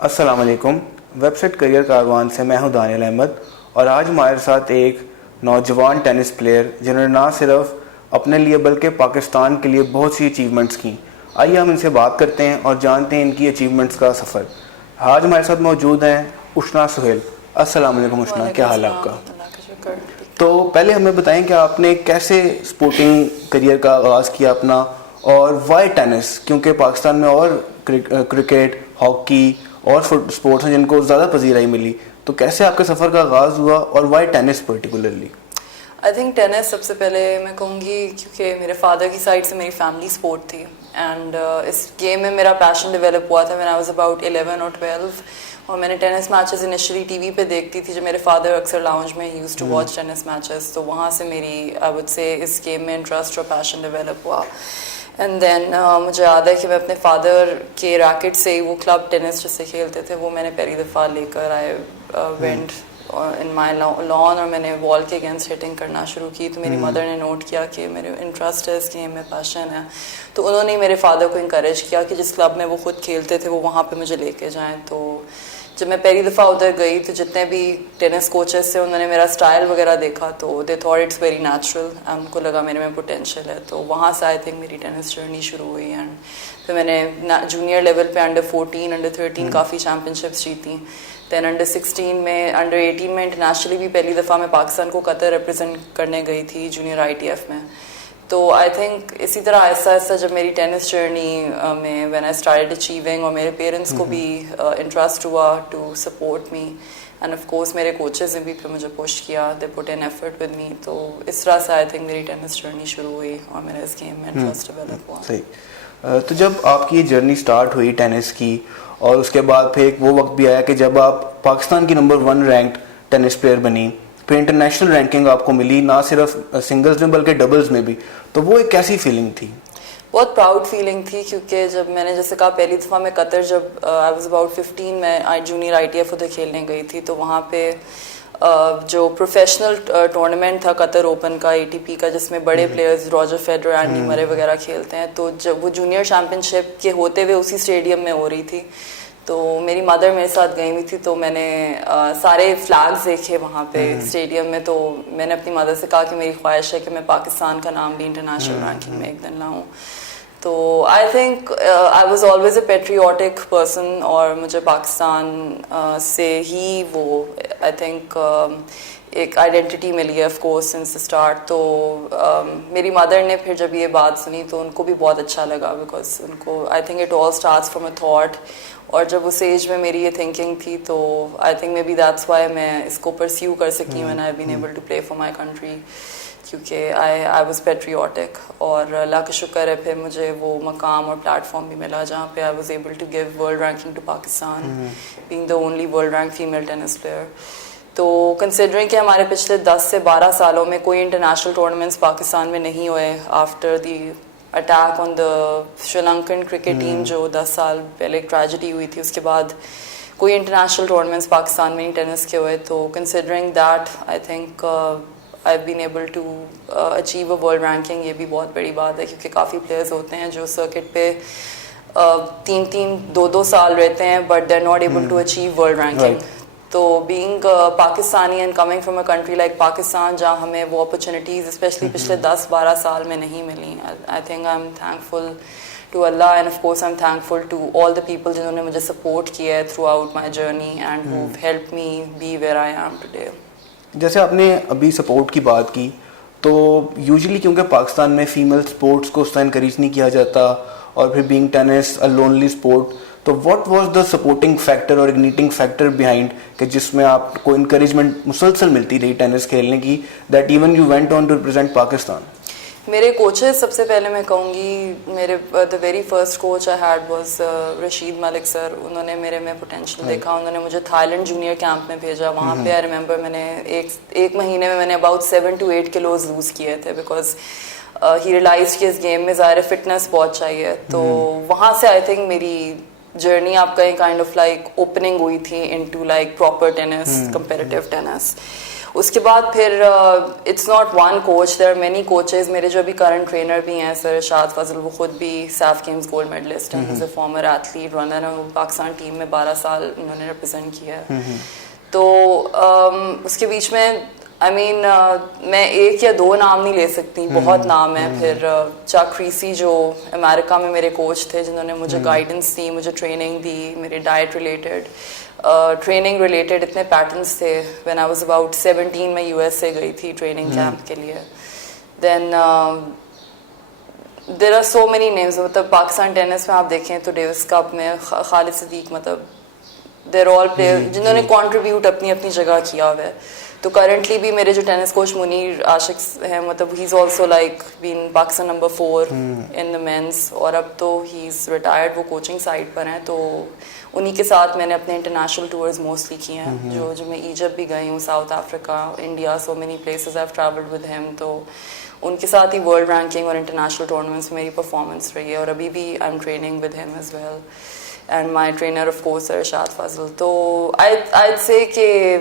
السلام علیکم. Web site career کاروان سے میں ہوں دانیال احمد, اور آج ہمارے ساتھ ایک نوجوان ٹینس پلیئر جنہوں نے نہ صرف اپنے لیے بلکہ پاکستان کے لیے بہت سی اچیومنٹس کی. آئیے ہم ان سے بات کرتے ہیں اور جانتے ہیں ان کی اچیومنٹس کا سفر. آج ہمارے ساتھ موجود ہیں اشنا سہیل. السلام علیکم اشنا, کیا حال ہے آپ کا؟ تو پہلے ہمیں بتائیں کہ آپ نے کیسے اسپورٹنگ کریئر کا آغاز کیا اپنا, اور وائی ٹینس, کیونکہ پاکستان میں اور کرکٹ, ہاکی اور اسپورٹس ہیں جن کو زیادہ پذیرائی ملی, تو کیسے آپ کے سفر کا آغاز ہوا اور why tennis particularly? I think tennis سب سے پہلے میں کہوں گی کیونکہ میرے فادر کی سائڈ سے میری فیملی اسپورٹ تھی, اینڈ اس گیم میں میرا پیشن ڈیولپ ہوا تھا when I was about 11 or 12. اور میں نے tennis matches initially TV پہ دیکھتی تھی, جب میرے فادر اکثر لاؤنج میں use to watch tennis matches, تو وہاں سے میری I would say us game میں انٹرسٹ اور پیشن ڈیولپ ہوا. اینڈ دین مجھے یاد ہے کہ میں اپنے فادر کے ریکٹ سے ہی وہ کلب ٹینس جس سے کھیلتے تھے وہ میں نے پہلی دفعہ لے کر آئے وینٹ ان مائی لان, اور میں نے وال کے اگینسٹ ہٹنگ کرنا شروع کی. تو میری مدر نے نوٹ کیا کہ میرے انٹرسٹ ہے اس گیم میں, پیشن ہے, تو انہوں نے میرے فادر کو انکریج کیا کہ جس کلب میں وہ خود کھیلتے تھے وہ وہاں پہ مجھے لے کے جائیں. تو جب میں پہلی دفعہ ادھر گئی تو جتنے بھی ٹینس کوچز تھے انہوں نے میرا اسٹائل وغیرہ دیکھا تو they thought it's very natural, ان کو لگا میرے میں پوٹینشیل ہے. تو وہاں سے آئی تھنک میری ٹینس جرنی شروع ہوئی. اینڈ پھر میں نے جونیئر لیول پہ انڈر 14 انڈر 13 کافی چیمپئن شپس جیتیں. دین انڈر 16 میں, انڈر 18 میں انٹرنیشنلی بھی پہلی دفعہ میں پاکستان کو قطر ریپرزینٹ کرنے گئی تھی جونیئر آئی ٹی ایف میں. تو آئی تھنک اسی طرح آہستہ آہستہ جب میری ٹینس جرنی میں وین آئی اسٹارٹڈ اچیونگ, اور میرے پیرنٹس کو بھی انٹرسٹ ہوا to support me, and of course میرے کوچز نے بھی پھر مجھے پش کیا, they put in effort with me. تو اس طرح سے آئی تھنک میری ٹینس جرنی شروع ہوئی اور میرا اس گیم میں انٹرسٹ ڈیولپ ہوا. صحیح. تو جب آپ کی یہ جرنی اسٹارٹ ہوئی ٹینس کی, اور اس کے بعد پھر ایک وہ وقت بھی آیا کہ جب آپ پاکستان کی نمبر 1 رینکڈ ٹینس پلیئر بنی, پھر انٹرنیشنل رینکنگ آپ کو ملی, نہ صرف سنگلز میں بلکہ ڈبلز میں بھی, تو وہ ایک کیسی فیلنگ تھی؟ بہت پراؤڈ فیلنگ تھی, کیونکہ جب میں نے جیسے کہا پہلی دفعہ میں قطر جب آئی واز اباؤٹ 15 میں جونیئر آئی ٹی ایف ادھر کھیلنے گئی تھی, تو وہاں پہ جو پروفیشنل ٹورنامنٹ تھا قطر اوپن کا ATP کا, جس میں بڑے پلیئرز راجر فیڈرر, اینڈی مرے وغیرہ کھیلتے ہیں, تو جب وہ جونیئر چیمپئن شپ کے ہوتے ہوئے اسی اسٹیڈیم میں ہو رہی تھی, تو میری مدر میرے ساتھ گئی ہوئی تھی, تو میں نے سارے فلیگز دیکھے وہاں پہ اسٹیڈیم میں. تو میں نے اپنی مدر سے کہا کہ میری خواہش ہے کہ میں پاکستان کا نام بھی انٹرنیشنل رینکنگ میں ایک دن لاؤں. تو I think I was always a patriotic person, اور مجھے پاکستان سے ہی وہ آئی تھنک ایک آئیڈینٹی ملی ہے آف کورس سنس اسٹارٹ. تو میری مدر نے پھر جب یہ بات سنی تو ان کو بھی بہت اچھا لگا, بیکاز ان کو I think it all starts from a thought, اور جب اس ایج میں میری یہ تھنکنگ تھی, تو I think maybe that's why میں اس کو پرسیو کر سکی ہوں and I been able to play for my country, کیونکہ آئی واز پیٹریوٹک. اور اللہ کا شکر ہے پھر مجھے وہ مقام اور پلیٹ فارم بھی ملا جہاں پہ I was able to give world ranking to Pakistan, being the only world rank female tennis player. تو کنسیڈرنگ کہ ہمارے پچھلے 10 سے 12 سالوں میں کوئی انٹرنیشنل ٹورنامنٹس پاکستان میں نہیں ہوئے after the attack on the Sri Lankan cricket team, جو 10 سال پہلے ایک ٹریجڈی ہوئی تھی, اس کے بعد کوئی انٹرنیشنل ٹورنامنٹس پاکستان میں نہیں ٹینس کے ہوئے. تو considering that I think I been able to achieve a world ranking, یہ بھی بہت بڑی بات ہے, کیونکہ کافی پلیئرز ہوتے ہیں جو سرکٹ پہ 3-2 سال رہتے ہیں but they are not able to achieve world ranking. تو being Pakistani and coming from a country like Pakistan, جہاں ہمیں وہ اپرچونیٹیز اسپیشلی پچھلے 10-12 سال میں نہیں ملی, I think I am thankful to Allah, and of course I am thankful to all the people جنہوں نے مجھے سپورٹ کیا ہے throughout my journey and who help me be where I am today. جیسے آپ نے ابھی سپورٹ کی بات کی, تو یوزلی کیونکہ پاکستان میں فیمیل سپورٹس کو اس طرح انکریج نہیں کیا جاتا, اور پھر being tennis a lonely sport, تو what was the supporting factor اور اگنیٹنگ فیکٹر بیہائنڈ کہ جس میں آپ کو انکریجمنٹ مسلسل ملتی رہی ٹینس کھیلنے کی, that even you went on to represent Pakistan? میرے کوچز سب سے پہلے میں کہوں گی, میرے the very first coach I had was Rashid Malik sir. انہوں نے میرے میں پوٹینشیل دیکھا, انہوں نے مجھے تھائی لینڈ جونیئر کیمپ میں بھیجا. وہاں پہ آئی ریممبر میں نے ایک مہینے میں نے اباؤٹ 7 to 8 kilos لوز کیے تھے, بیکاز ہی ریلائز کہ اس گیم میں ظاہر فٹنس بہت چاہیے. تو وہاں سے آئی تھنک میری جرنی آپ کا کائنڈ آف لائک اوپننگ ہوئی تھی into like proper tennis, comparative tennis. اس کے بعد پھر it's not one coach, there are many coaches. میرے جو ابھی کرنٹ ٹرینر بھی ہیں سر ارشاد فضل، وہ خود بھی سیف گیمز گولڈ میڈلسٹ ہیں. As a former athlete runner ہیں، وہ پاکستان ٹیم میں 12 سال انہوں نے ریپرزینٹ کیا ہے. تو اس کے بیچ میں آئی مین میں ایک یا دو نام نہیں لے سکتی، بہت نام ہیں. پھر چک ریسی جو امریکہ میں میرے کوچ تھے، جنہوں نے مجھے گائیڈنس دی، مجھے ٹریننگ دی، میرے ڈائٹ ریلیٹڈ ٹریننگ ریلیٹڈ اتنے پیٹرنس تھے. وین آئی واز اباؤٹ 17 میں یو ایس اے گئی تھی ٹریننگ کیمپ کے لیے. Then there are so many names. مطلب پاکستان ٹینس میں آپ دیکھیں تو ڈیوس کپ میں خالد صدیق، مطلب دیر آل پلیئر جنہوں نے کنٹریبیوٹ اپنی اپنی جگہ کیا ہوا ہے. تو کرنٹلی بھی میرے جو ٹینس کوچ منیر عاشق ہیں، مطلب he is also like been Pakistan number 4 in the men's, اور اب تو ہی از ریٹائرڈ، وہ کوچنگ سائڈ پر ہیں. تو انہی کے ساتھ میں نے اپنے انٹرنیشنل ٹورز موسٹلی کیے ہیں. جو میں ایجپٹ بھی گئی ہوں، South Africa, India, so many places I have travelled with him. تو ان کے ساتھ ہی ورلڈ رینکنگ اور انٹرنیشنل ٹورنامنٹس میں میری پرفارمنس رہی ہے، اور ابھی بھی I am training with him as well. And my trainer of course Irshad Fazal. تو آئی سے کہ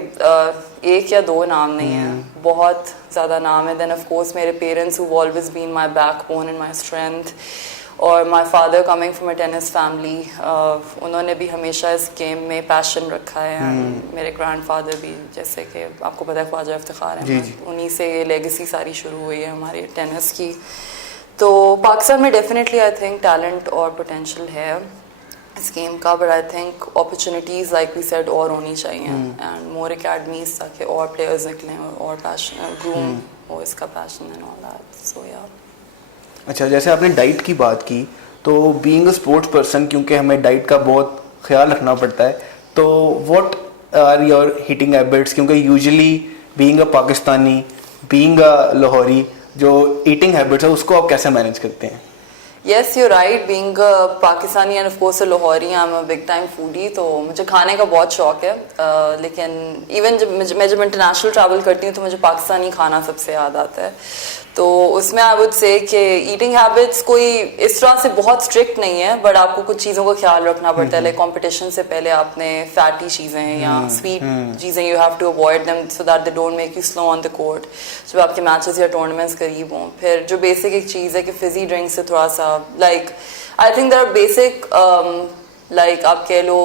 ایک یا دو نام نہیں ہیں، بہت زیادہ نام ہے. دین آف کورس میرے parents have always been my backbone and my strength, اور my father coming from a tennis family, انہوں نے بھی ہمیشہ اس گیم میں پیشن رکھا ہے. میرے گرینڈ فادر بھی، جیسے کہ آپ کو پتہ ہے خواجہ افتخار احمد، انہی سے یہ لیگیسی ساری شروع ہوئی ہے ہمارے ٹینس کی. تو پاکستان میں ڈیفینیٹلی آئی تھنک ٹیلنٹ اور پوٹینشیل ہے اس گیم کا، but I think opportunities like we said اور ہونی چاہیے، اینڈ مور اکیڈمیز تاکہ اور پلیئرز نکلیں اور پیشن گروم ہو اس کا پیشن اینڈ آل دیٹ. سو یا اچھا، جیسے آپ نے ڈائٹ کی بات کی، تو بینگ اے اسپورٹس پرسن کیونکہ ہمیں ڈائٹ کا بہت خیال رکھنا پڑتا ہے، تو what are your eating habits? کیونکہ usually being a Pakistani, being a Lahori, جو ایٹنگ ہیبٹس ہے اس کو آپ کیسے مینیج کرتے ہیں؟ Yes you right, being Pakistani and of course Lahori, I am a big time foodie. تو مجھے کھانے کا بہت شوق ہے، لیکن ایون جب انٹرنیشنل ٹریول کرتی ہوں تو مجھے پاکستانی کھانا سب سے یاد آتا ہے. تو اس میں آئی وڈ سے کہ ایٹنگ ہیبٹس کوئی اس طرح سے بہت اسٹرکٹ نہیں ہے، بٹ آپ کو کچھ چیزوں کا خیال رکھنا پڑتا ہے. لائک کمپٹیشن سے پہلے آپ نے فیٹی چیزیں یا سویٹ چیزیں you have to avoid them so that they don't make you slow on the court جب آپ کے میچز یا ٹورنامنٹس قریب ہوں. پھر جو بیسک ایک چیز ہے کہ فزی ڈرنک سے تھوڑا سا like I think there are basic like آپ کہہ لو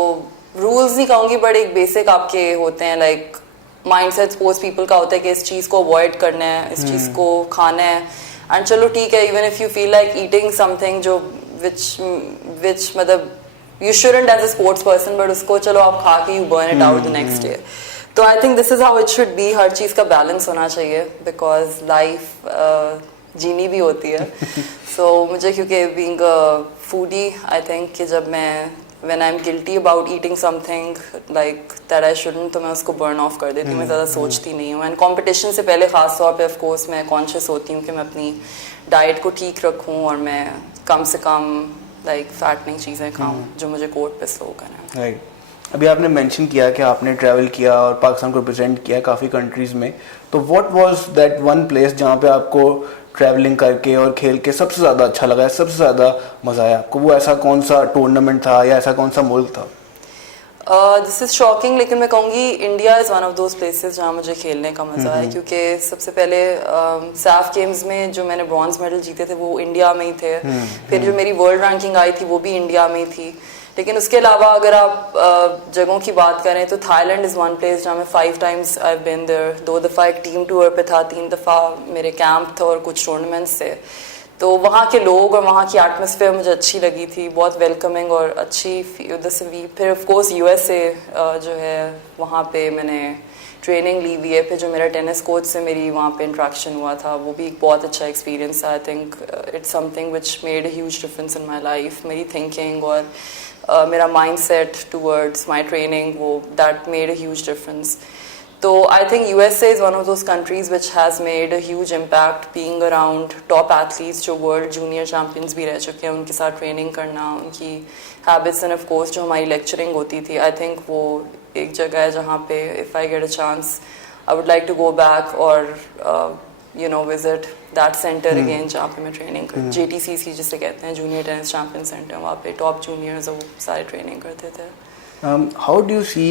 رولز نہیں کہوں گی، بٹ ایک بیسک آپ کے ہوتے ہیں like mind set suppose people کا ہوتا ہے کہ اس چیز کو اوائڈ کرنا ہے، اس چیز کو کھانا ہے. اینڈ چلو ٹھیک ہے، even if you feel like eating something جو وچ مطلب you shouldn't as a sports person, but اس کو چلو آپ کھا کے you burn it out the next day. تو I think this is how it should be. ہر چیز کا بیلنس ہونا چاہیے، بیکاز لائف جینی بھی ہوتی ہے. سو مجھے کیونکہ بینگ فوڈی آئی تھنک کہ جب میں when I'm guilty about eating something like that I shouldn't تو میں اس کو burn off کر دیتی ہوں. میں زیادہ سوچتی نہیں ہوں. اینڈ کمپٹیشن سے پہلے خاص طور پہ آف کورس میں کانشیس ہوتی ہوں کہ میں اپنی ڈائٹ کو ٹھیک رکھوں اور میں کم سے کم لائک فیٹنگ چیزیں کھاؤں جو مجھے کورٹ پہ سلو کریں. رائٹ. ابھی آپ نے مینشن کیا کہ آپ نے ٹریول کیا اور پاکستان کو ریپرزینٹ کیا کافی کنٹریز میں، تو what was that one place جہاں پہ آپ کو ٹریولنگ کر کے اور کھیل کے سب سے زیادہ اچھا لگا ہے، سب سے زیادہ مزہ آیا آپ کو؟ وہ ایسا کون سا ٹورنامنٹ تھا یا ایسا کون سا ملک تھا؟ دس از شاکنگ، لیکن میں کہوں گی India is one of those places جہاں مجھے کھیلنے کا مزہ آیا. کیونکہ سب سے پہلے سیف گیمز میں جو میں نے برونز میڈل جیتے تھے وہ انڈیا میں ہی تھے. پھر جو میری ورلڈ رینکنگ آئی تھی وہ بھی انڈیا میں ہی تھی. لیکن اس کے علاوہ اگر آپ جگہوں کی بات کریں تو Thailand is one place جہاں میں 5 times آئی بین دیر. 2 دفعہ ایک ٹیم ٹور پہ تھا، 3 دفعہ میرے کیمپ تھا اور کچھ ٹورنامنٹس تھے. تو وہاں کے لوگ اور وہاں کی ایٹماسفیئر مجھے اچھی لگی تھی، بہت ویلکمنگ اور اچھی. پھر آف کورس یو ایس اے جو ہے وہاں پہ میں نے ٹریننگ لی ہوئی ہے. پھر جو میرا ٹینس کوچ سے میری وہاں پہ انٹریکشن ہوا تھا وہ بھی ایک بہت اچھا ایکسپیرینس تھا. I think it's something which made a huge difference in my life. میری تھنکنگ اور میرا mindset towards my training وہ that made a huge difference. تو I think U S A is one of those countries which has made a huge impact being around top athletes جو world junior champions بھی رہ چکے ہیں. ان کے ساتھ training کرنا، ان کی ہیبٹس اینڈ آف کورس جو ہماری لیکچرنگ ہوتی تھی، آئی تھنک وہ ایک جگہ ہے جہاں پہ if I get a chance I would like to go back اور you know visit that centre again جہاں پہ میں ٹریننگ کر JTCC جسے کہتے ہیں جونیئر ٹینس چیمپئن سینٹر. وہاں پہ ٹاپ جونیئرز وہ سارے ٹریننگ کرتے تھے. How do you see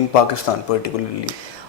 in Pakistan particularly?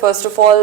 first of all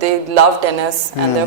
they love tennis and they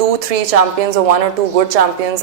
2-3 champions or 1 or 2 good champions,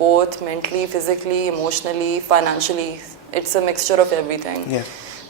both mentally, physically, emotionally, financially. It's a mixture of everything. Yes.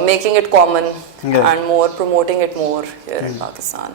making it common and more promoting it more here in Pakistan.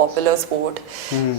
popular sport.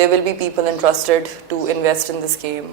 there will be people interested to invest in this game.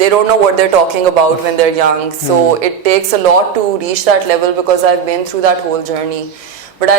they don't know what they're talking about when they're young. So it takes a lot to reach that level because I've been through that whole journey. But I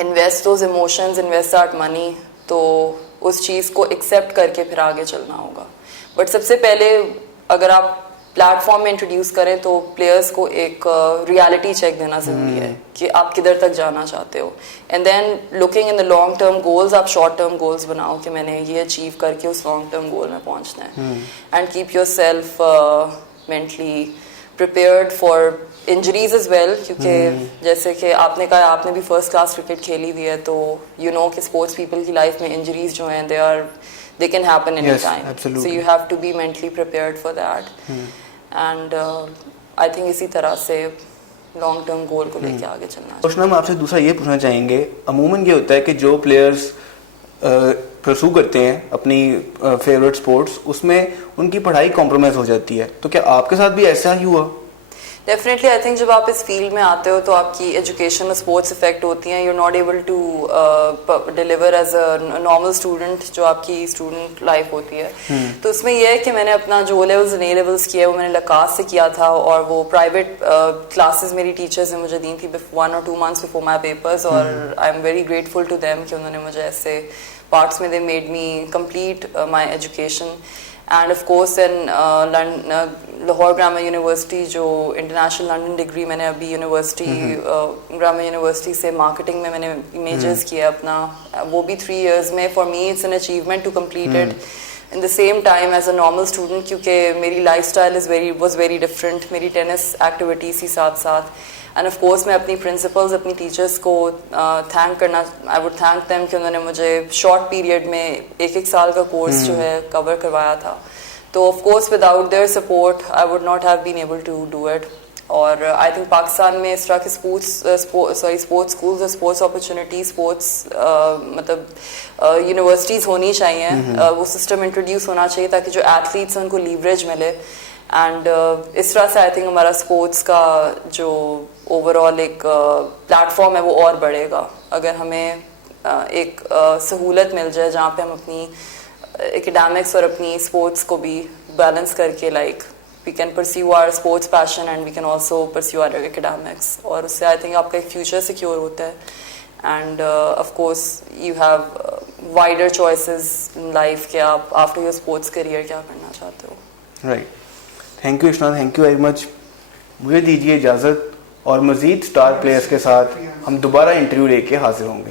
invest those emotions, invest that money, تو اس چیز کو accept کر کے پھر آگے چلنا ہوگا. But سب سے پہلے اگر آپ پلیٹ فارم میں انٹروڈیوس کریں تو پلیئرس کو ایک ریالٹی چیک دینا ضروری ہے کہ آپ کدھر تک جانا چاہتے ہو, and then looking in the long term goals, آپ شارٹ ٹرم گولز بناؤ کہ میں نے یہ اچیو کر کے اس لانگ ٹرم گول میں پہنچنا ہے, and keep yourself mentally prepared for injuries as well, کیونکہ جیسے کہ آپ نے کہا آپ نے بھی فرسٹ کلاس کرکٹ کھیلی ہوئی ہے, تو یو نو کہ اسپورٹس پیپل کی لائف میں انجریز جو ہیں they can happen anytime. Absolutely. So you have to be mentally prepared for that. And I think اسی طرح سے لانگ ٹرم گول کو لے کے آگے چلنا چاہیے. روشنا, ہم آپ سے دوسرا یہ پوچھنا چاہیں گے, عموماً یہ ہوتا ہے کہ جو پلیئرس پرسو کرتے ہیں اپنی فیوریٹ اسپورٹس, اس میں ان کی پڑھائی کمپرومائز ہو جاتی ہے, تو کیا آپ کے ساتھ بھی ایسا ہی ہوا؟ ڈیفینیٹلی آئی تھنک جب آپ اس فیلڈ میں آتے ہو تو آپ کی ایجوکیشن اور اسپورٹس افیکٹ ہوتی ہیں. You not able to deliver as a normal student جو آپ کی اسٹوڈنٹ لائف ہوتی ہے. تو اس میں یہ ہے کہ میں نے اپنا جو لیولز اے لیولز کیا ہے وہ میں نے لکاس سے کیا تھا, اور وہ پرائیویٹ کلاسز میری ٹیچرز نے مجھے دی تھی 1 or 2 months before my papers, اور I am very grateful to them کہ انہوں نے مجھے ایسے پارٹس میں they made me complete my education. And of course in Lahore grammar university جو انٹرنیشنل لنڈن ڈگری میں نے ابھی یونیورسٹی گرامر یونیورسٹی سے مارکیٹنگ میں نے میجرز کیا اپنا, وہ بھی 3 years میں. For me it's an achievement to complete it in the same time as a normal student, کیونکہ میری life style was very different, میری ٹینس ایکٹیویٹیز ہی ساتھ ساتھ. اینڈ آف کورس میں اپنی پرنسپلز اپنی ٹیچرس کو تھینک کرنا, آئی ووڈ تھینک دیم کہ انہوں نے مجھے شارٹ پیریڈ میں 1 سال کا کورس جو ہے کور کروایا تھا. تو of course without their support I would not have been able to do it. اور آئی تھنک پاکستان میں اس طرح کے اسپورٹس اسکولز اور اسپورٹس اپرچونیٹیز, اسپورٹس مطلب یونیورسٹیز ہونی چاہیے, وہ سسٹم انٹروڈیوس ہونا چاہیے تاکہ جو ایتھلیٹس ہیں ان کو لیوریج ملے. اینڈ اس طرح سے آئی تھنک ہمارا اسپورٹس کا جو اوور آل ایک پلیٹ فارم ہے وہ اور بڑھے گا, اگر ہمیں ایک سہولت مل جائے جہاں پہ ہم اپنی اکیڈیمکس اور اپنی اسپورٹس کو بھی بیلنس کر کے like we can pursue our sports passion and we can also pursue our academics, اور اس سے I think آپ کا ایک future secure ہوتا ہے. And of course you have wider choices in life کہ آپ after your sports career کیا کرنا چاہتے ہو. Right. Thank you Ishna, thank you very much. مجھے دیجیے اجازت, اور مزید اسٹار پلیئرس کے ساتھ ہم دوبارہ انٹرویو لے کے حاضر ہوں گے.